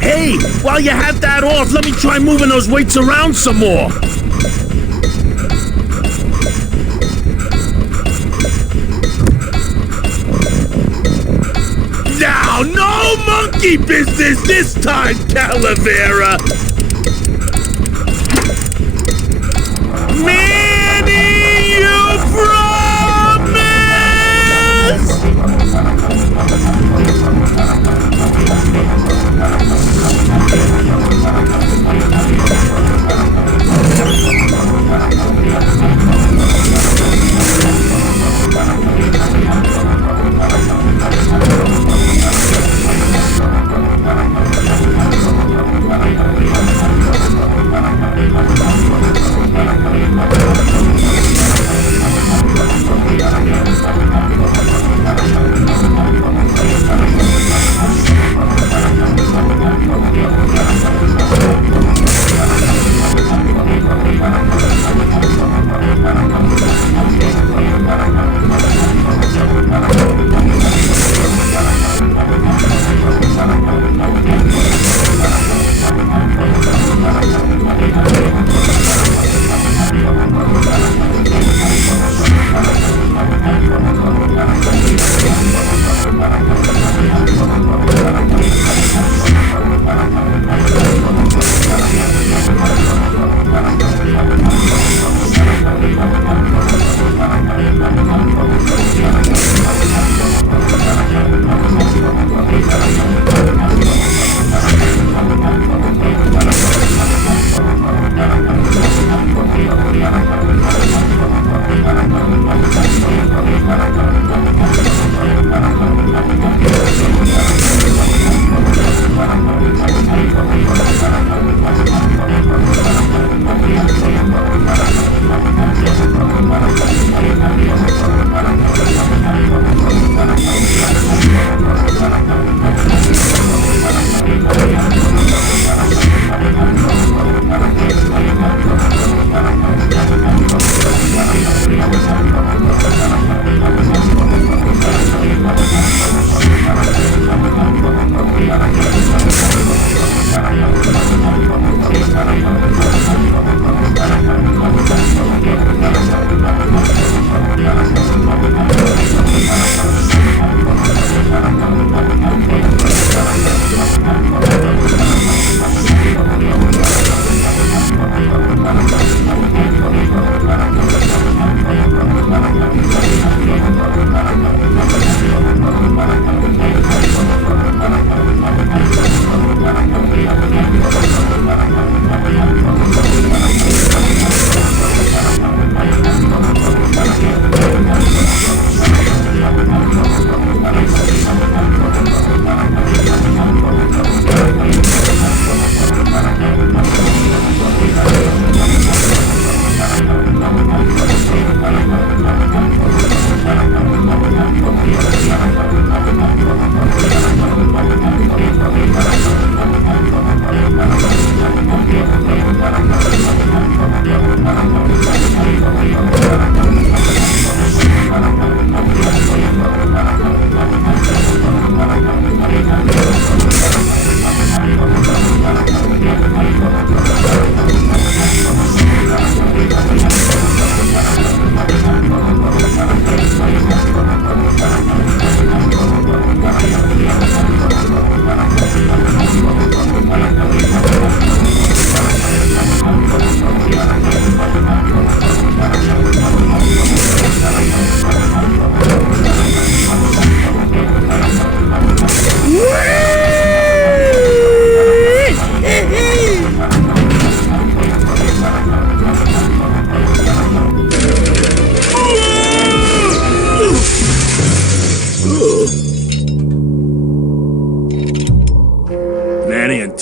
Hey, while you have that off, let me try moving those weights around some more. Now, no monkey business this time, Calavera! Manny, you promise!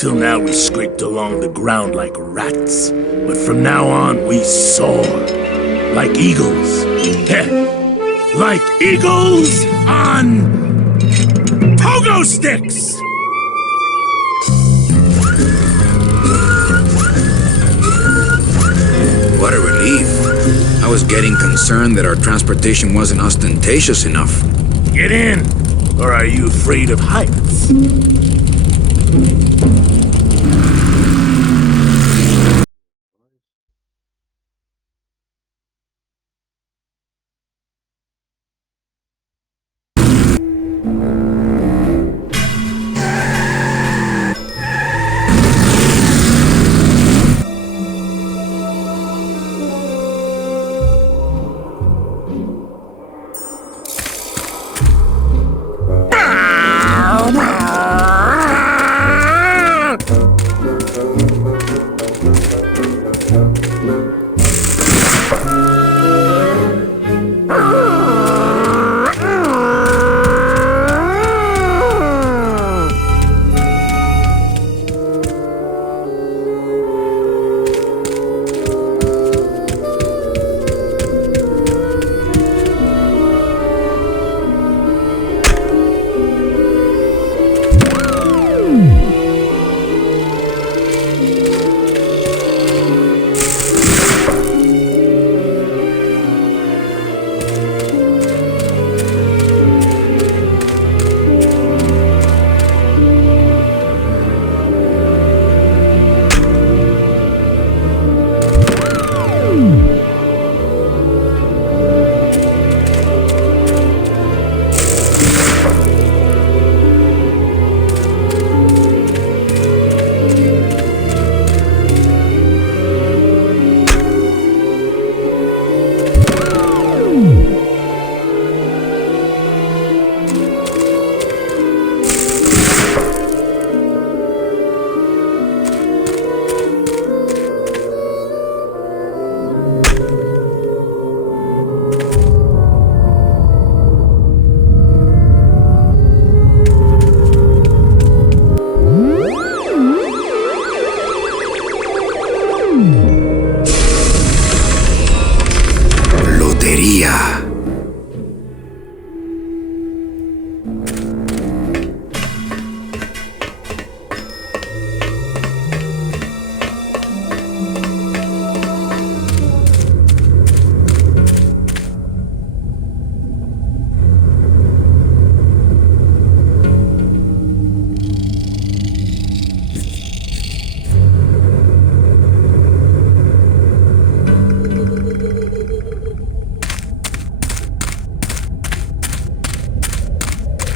Until now, we scraped along the ground like rats. But from now on, we soar. Like eagles. Heh. Like eagles on pogo sticks! What a relief. I was getting concerned that our transportation wasn't ostentatious enough. Get in, or are you afraid of heights?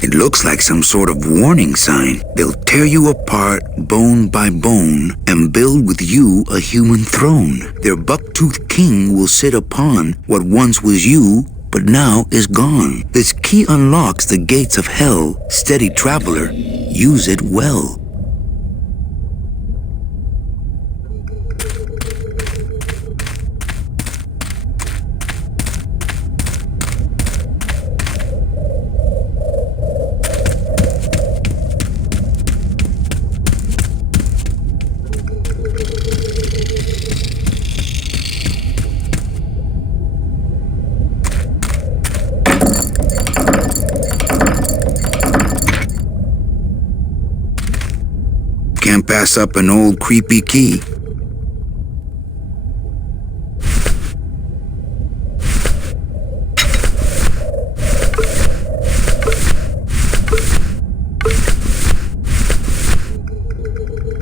It looks like some sort of warning sign. They'll tear you apart bone by bone and build with you a human throne. Their buck-toothed king will sit upon what once was you, but now is gone. This key unlocks the gates of hell. Steady traveler, use it well. Can't pass up an old creepy key.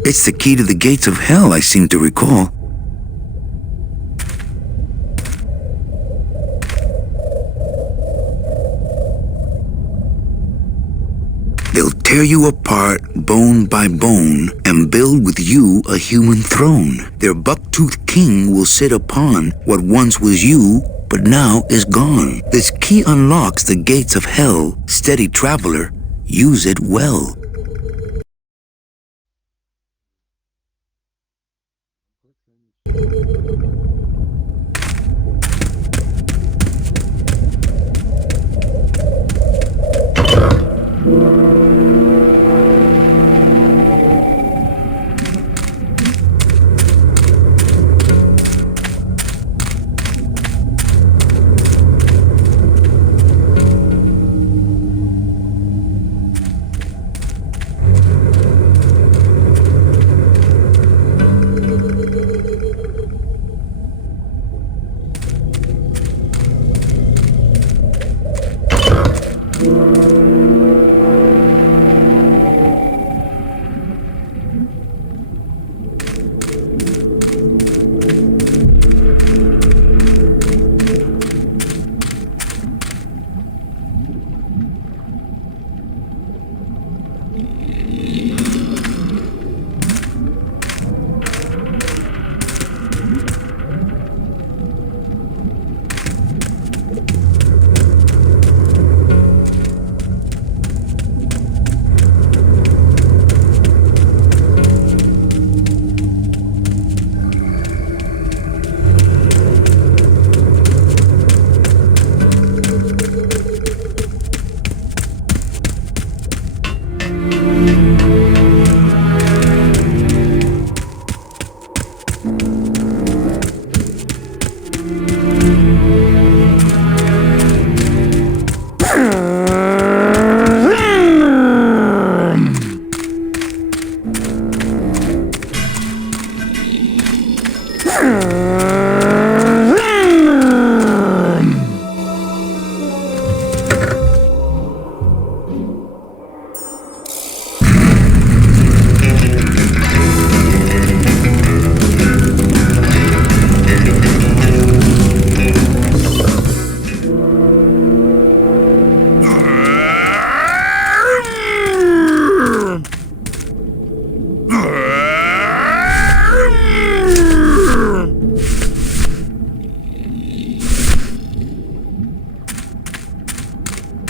It's the key to the gates of hell, I seem to recall. They'll tear you apart bone by bone and build with you a human throne. Their buck-toothed king will sit upon what once was you, but now is gone. This key unlocks the gates of hell. Steady traveler, use it well.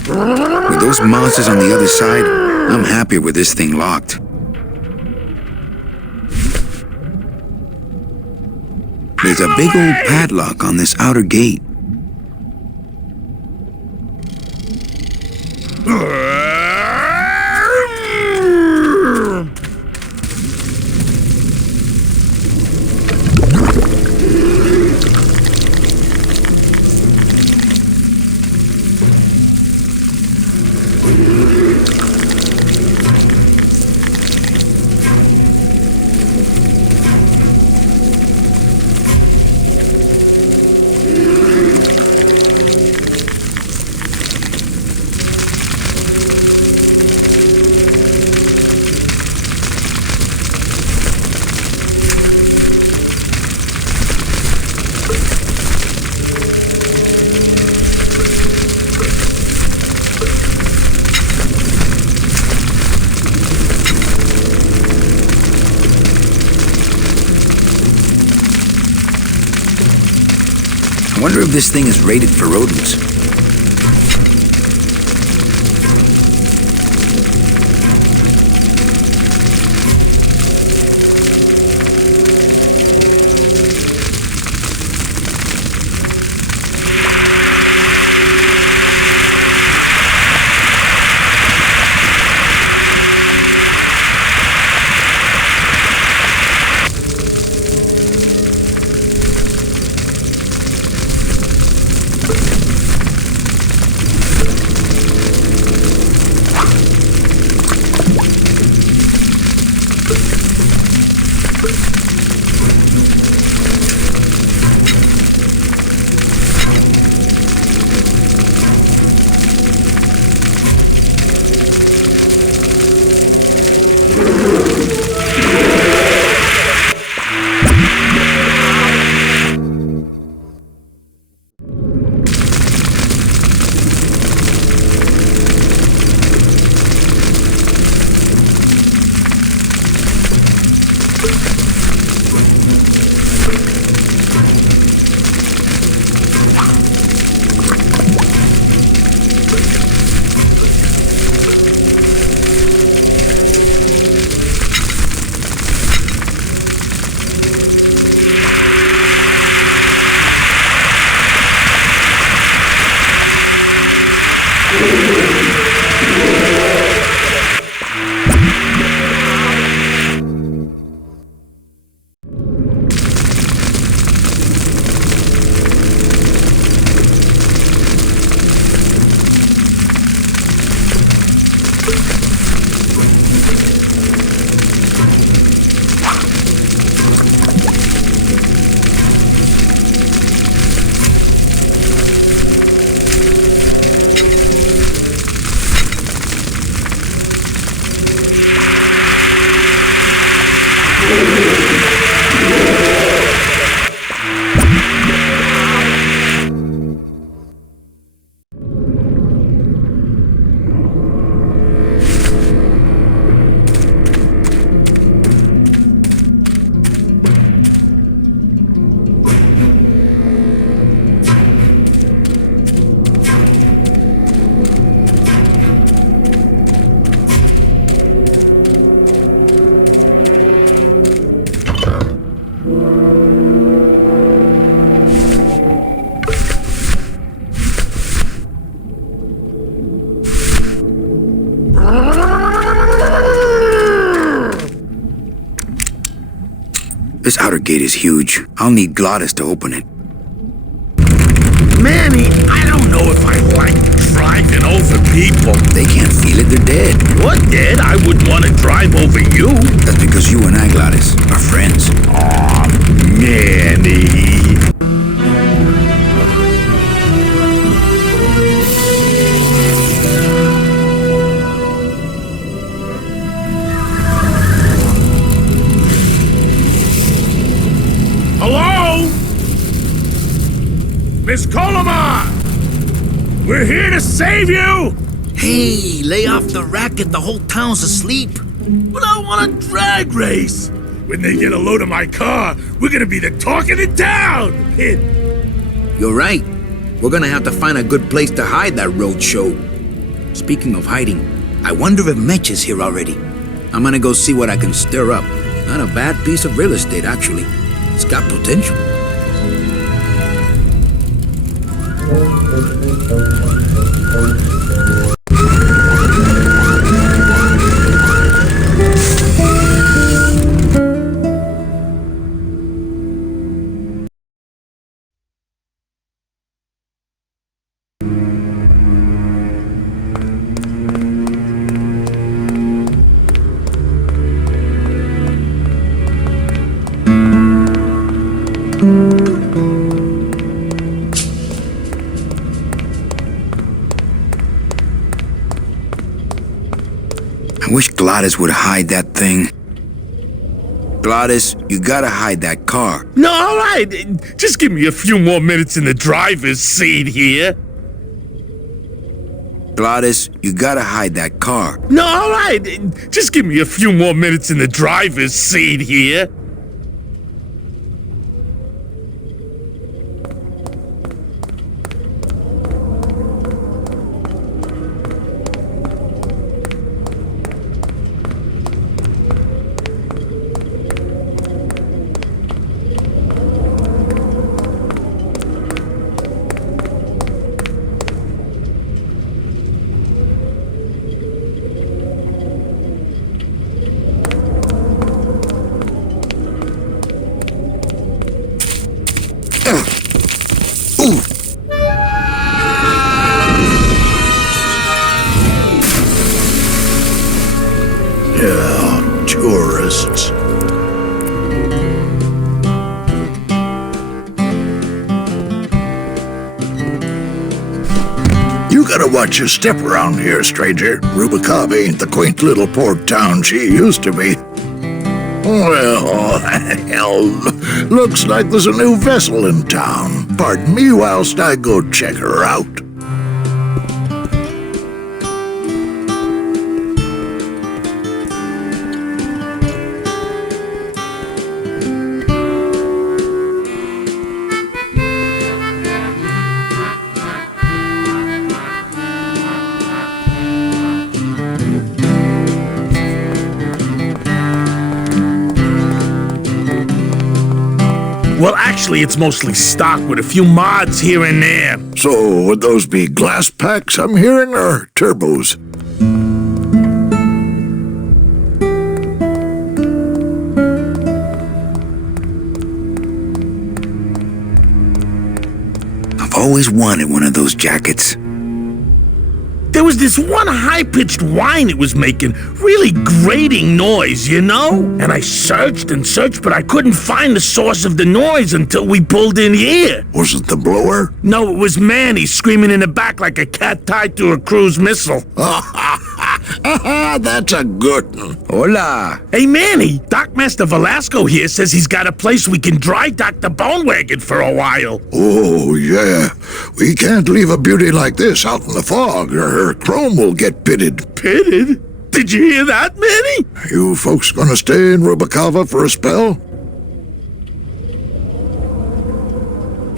With those monsters on the other side, I'm happier with this thing locked. There's a big old padlock on this outer gate. I wonder if this thing is rated for rodents. This outer gate is huge. I'll need Glottis to open it. Manny, I don't know if I like driving over people. They can't feel it, they're dead. You're dead. I wouldn't want to drive over you. That's because you and I, Glottis, are friends. Aw, Manny. Hello? Miss Colomar! We're here to save you! Hey, lay off the racket, the whole town's asleep. But I want a drag race! When they get a load of my car, we're gonna be the talk of the town! You're right. We're gonna have to find a good place to hide that road show. Speaking of hiding, I wonder if Mitch is here already. I'm gonna go see what I can stir up. Not a bad piece of real estate, actually. It's got potential. I wish Gladys would hide that thing. Gladys, you gotta hide that car. No, all right. Just give me a few more minutes in the driver's seat here. Gladys, you gotta hide that car. No, all right. Just give me a few more minutes in the driver's seat here. Yeah, tourists. You gotta watch your step around here, stranger. Rubacava ain't the quaint little port town she used to be. Well, hell, looks like there's a new vessel in town. Pardon me whilst I go check her out. Well, actually, it's mostly stock with a few mods here and there. So, would those be glass packs I'm hearing, or turbos? I've always wanted one of those jackets. There was this one high-pitched whine it was making, really grating noise, you know? And I searched and searched, but I couldn't find the source of the noise until we pulled in here. Was it the blower? No, it was Manny screaming in the back like a cat tied to a cruise missile. That's a good one. Hola. Hey, Manny, Dockmaster Velasco here says he's got a place we can dry dock the bone wagon for a while. Oh, yeah. We can't leave a beauty like this out in the fog, or her chrome will get pitted. Pitted? Did you hear that, Manny? You folks gonna stay in Rubacava for a spell?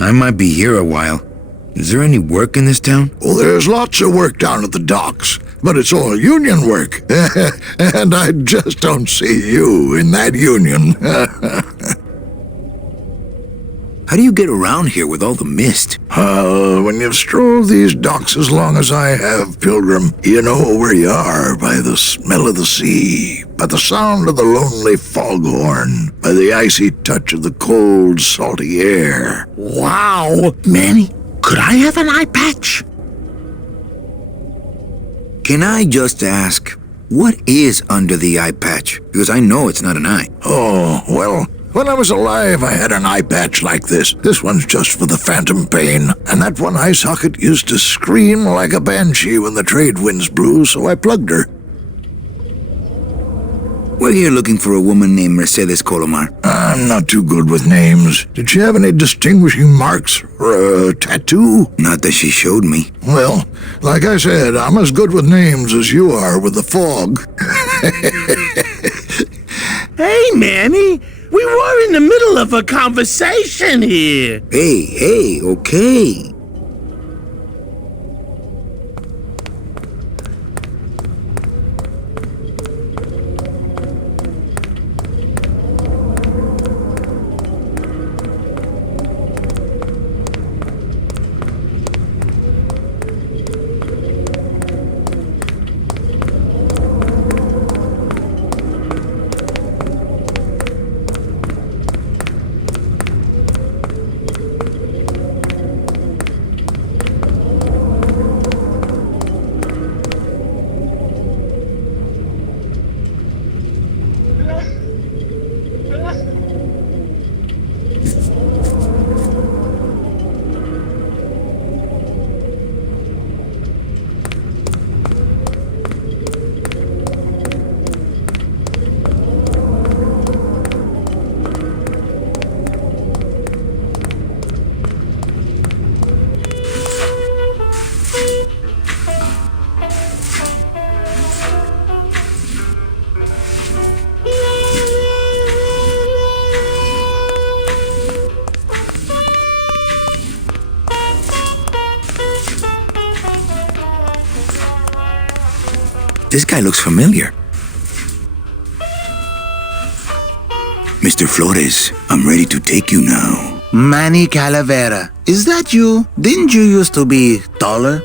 I might be here a while. Is there any work in this town? Well, there's lots of work down at the docks, but it's all union work. And I just don't see you in that union. How do you get around here with all the mist? When you've strolled these docks as long as I have, Pilgrim, you know where you are by the smell of the sea, by the sound of the lonely foghorn, by the icy touch of the cold, salty air. Wow. Manny, could I have an eye patch? Can I just ask, what is under the eye patch? Because I know it's not an eye. Oh, well, when I was alive, I had an eye patch like this. This one's just for the phantom pain. And that one eye socket used to scream like a banshee when the trade winds blew, so I plugged her. We're here looking for a woman named Mercedes Colomar. I'm not too good with names. Did she have any distinguishing marks or a tattoo? Not that she showed me. Well, like I said, I'm as good with names as you are with the fog. Hey, Manny, we were in the middle of a conversation here. Hey, okay. This guy looks familiar. Mr. Flores, I'm ready to take you now. Manny Calavera, is that you? Didn't you used to be taller?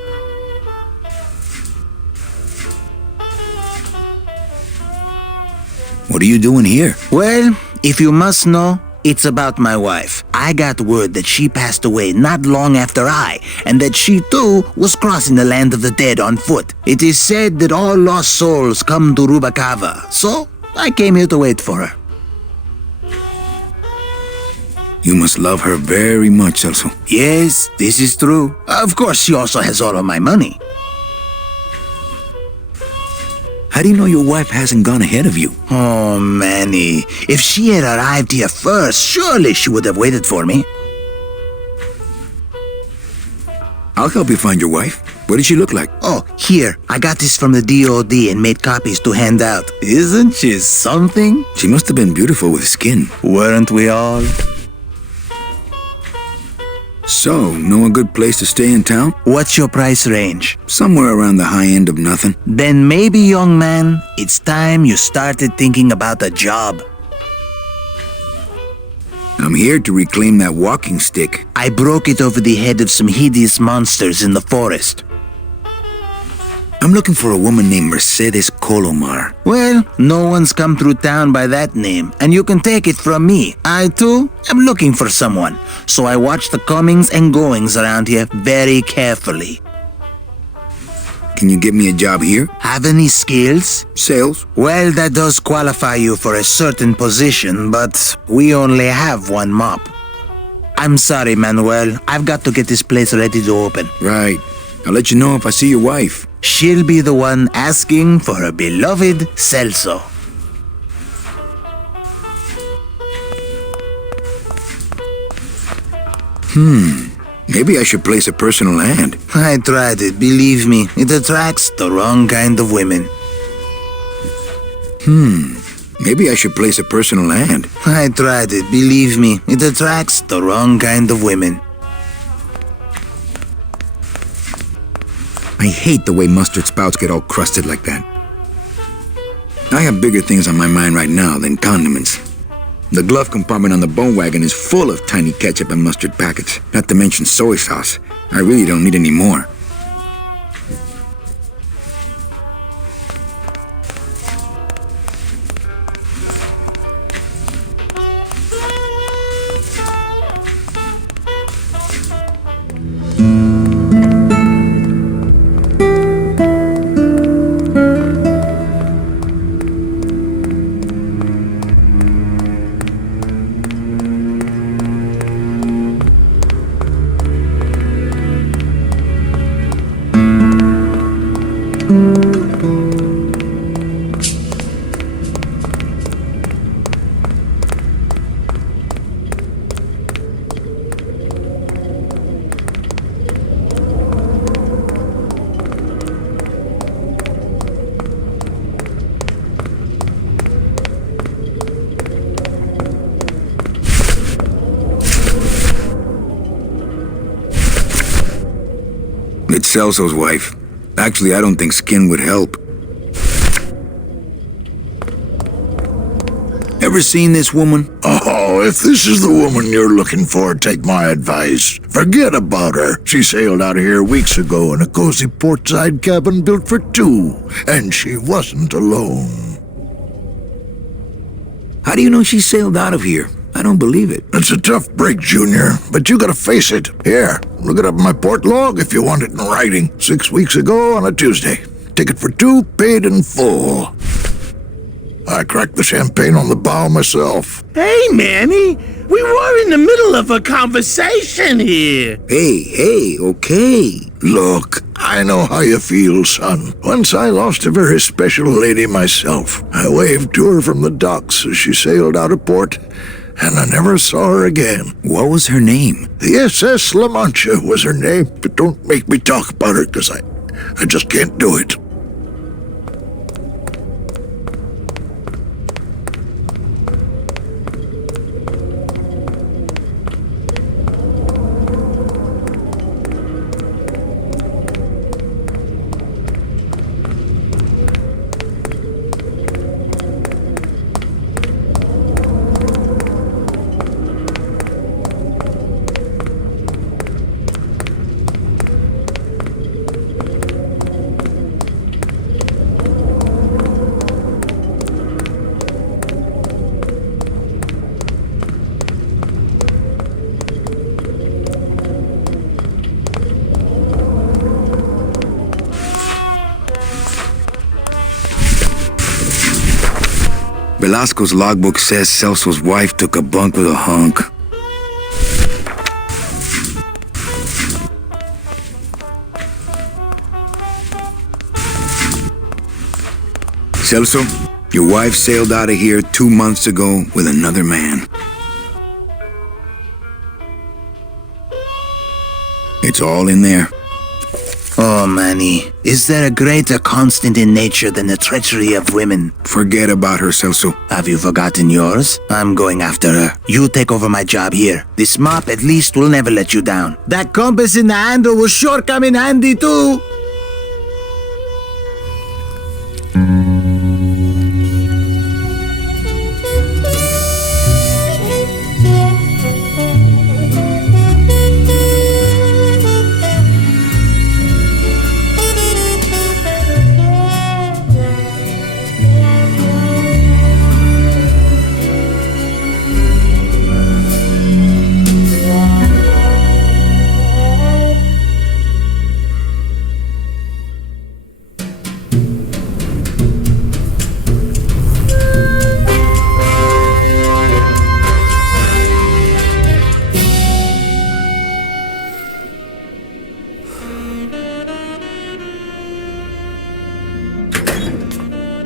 What are you doing here? Well, if you must know, it's about my wife. I got word that she passed away not long after I, and that she too was crossing the land of the dead on foot. It is said that all lost souls come to Rubacava, so I came here to wait for her. You must love her very much, Celso. Yes, this is true. Of course, she also has all of my money. How do you know your wife hasn't gone ahead of you? Oh, Manny, if she had arrived here first, surely she would have waited for me. I'll help you find your wife. What does she look like? Oh, here, I got this from the DOD and made copies to hand out. Isn't she something? She must have been beautiful with skin. Weren't we all? So, know a good place to stay in town? What's your price range? Somewhere around the high end of nothing. Then maybe, young man, it's time you started thinking about a job. I'm here to reclaim that walking stick. I broke it over the head of some hideous monsters in the forest. I'm looking for a woman named Mercedes Colomar. Well, no one's come through town by that name, and you can take it from me. I, too, am looking for someone, so I watch the comings and goings around here very carefully. Can you get me a job here? Have any skills? Sales? Well, that does qualify you for a certain position, but we only have one mop. I'm sorry, Manuel. I've got to get this place ready to open. Right. I'll let you know if I see your wife. She'll be the one asking for her beloved Celso. Maybe I should place a personal ad. I tried it, believe me. It attracts the wrong kind of women. Maybe I should place a personal ad. I tried it, believe me. It attracts the wrong kind of women. I hate the way mustard spouts get all crusted like that. I have bigger things on my mind right now than condiments. The glove compartment on the bone wagon is full of tiny ketchup and mustard packets, not to mention soy sauce. I really don't need any more. It's Celso's wife. Actually, I don't think skin would help. Ever seen this woman? Oh, if this is the woman you're looking for, take my advice. Forget about her. She sailed out of here weeks ago in a cozy portside cabin built for two, and she wasn't alone. How do you know she sailed out of here? I don't believe it. It's a tough break, Junior, but you gotta face it. Here, look it up in my port log if you want it in writing. 6 weeks ago on a Tuesday. Ticket for two, paid in full. I cracked the champagne on the bow myself. Hey, Manny, we were in the middle of a conversation here. Hey, okay. Look, I know how you feel, son. Once I lost a very special lady myself. I waved to her from the docks as she sailed out of port, and I never saw her again. What was her name? The SS La Mancha was her name, but don't make me talk about her, because I just can't do it. Velasco's logbook says Celso's wife took a bunk with a hunk. Celso, your wife sailed out of here 2 months ago with another man. It's all in there. Oh, Manny, is there a greater constant in nature than the treachery of women? Forget about her, Celso. Have you forgotten yours? I'm going after her. You take over my job here. This mop at least will never let you down. That compass in the handle will sure come in handy too.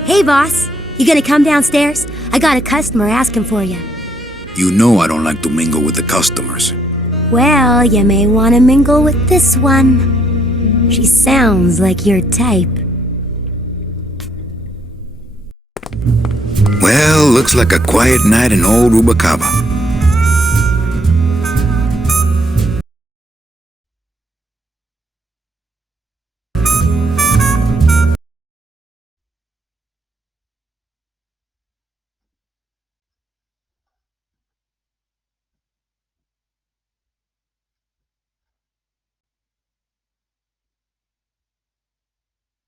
Hey, boss. You gonna come downstairs? I got a customer asking for you. You know I don't like to mingle with the customers. Well, you may want to mingle with this one. She sounds like your type. Well, looks like a quiet night in old Rubacava.